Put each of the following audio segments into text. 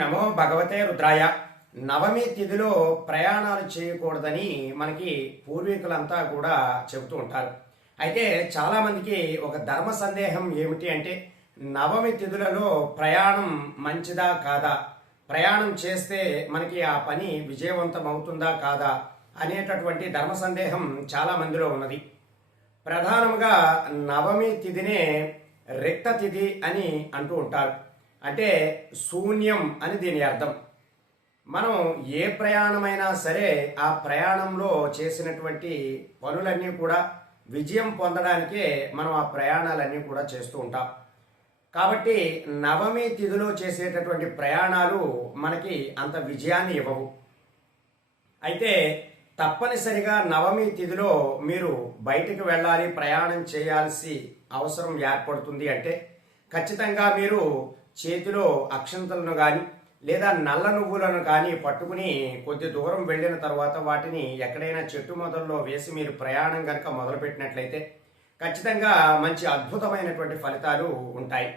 నమో భగవతే రుద్రాయ. నవమి తిథిలో ప్రయాణాలు చేయకూడదని మనకి పూర్వీకులంతా కూడా చెబుతూ ఉంటారు. అయితే చాలామందికి ఒక ధర్మ సందేహం ఏమిటి అంటే, నవమి తిథులలో ప్రయాణం మంచిదా కాదా, ప్రయాణం చేస్తే మనకి ఆ పని విజయవంతం అవుతుందా కాదా అనేటటువంటి ధర్మ సందేహం చాలా మందిలో ఉన్నది. ప్రధానముగా నవమి తిథినే రిక్త తిథి అని అంటూ ఉంటారు. అంటే శూన్యం అని దీని అర్థం. మనం ఏ ప్రయాణమైనా సరే ఆ ప్రయాణంలో చేసినటువంటి పనులన్నీ కూడా విజయం పొందడానికే మనం ఆ ప్రయాణాలన్నీ కూడా చేస్తూ ఉంటాం. కాబట్టి నవమి తిథిలో చేసేటటువంటి ప్రయాణాలు మనకి అంత విజయాన్ని ఇవ్వవు. అయితే తప్పనిసరిగా నవమి తిథిలో మీరు బయటికి వెళ్ళాలి, ప్రయాణం చేయాల్సి అవసరం ఏర్పడుతుంది అంటే ఖచ్చితంగా మీరు చేతిలో అక్షంతలను కానీ లేదా నల్ల నువ్వులను కానీ పట్టుకుని కొద్ది దూరం వెళ్ళిన తర్వాత వాటిని ఎక్కడైనా చెట్టు మొదల్లో వేసి మీరు ప్రయాణం కనుక మొదలుపెట్టినట్లయితే ఖచ్చితంగా మంచి అద్భుతమైనటువంటి ఫలితాలు ఉంటాయి.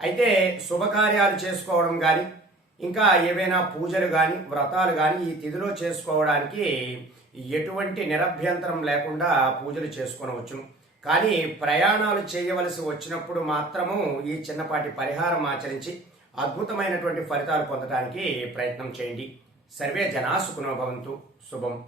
అయితే శుభకార్యాలు చేసుకోవడం కానీ ఇంకా ఏవైనా పూజలు కానీ వ్రతాలు కానీ ఈ తిథిలో చేసుకోవడానికి ఎటువంటి నిరభ్యంతరం లేకుండా పూజలు చేసుకొనవచ్చును. కానీ ప్రయాణాలు చేయవలసి వచ్చినప్పుడు మాత్రము ఈ చిన్నపాటి పరిహారం ఆచరించి అద్భుతమైనటువంటి ఫలితాలు పొందడానికి ప్రయత్నం చేయండి. సర్వే జనా సుఖినో భవంతు. శుభం.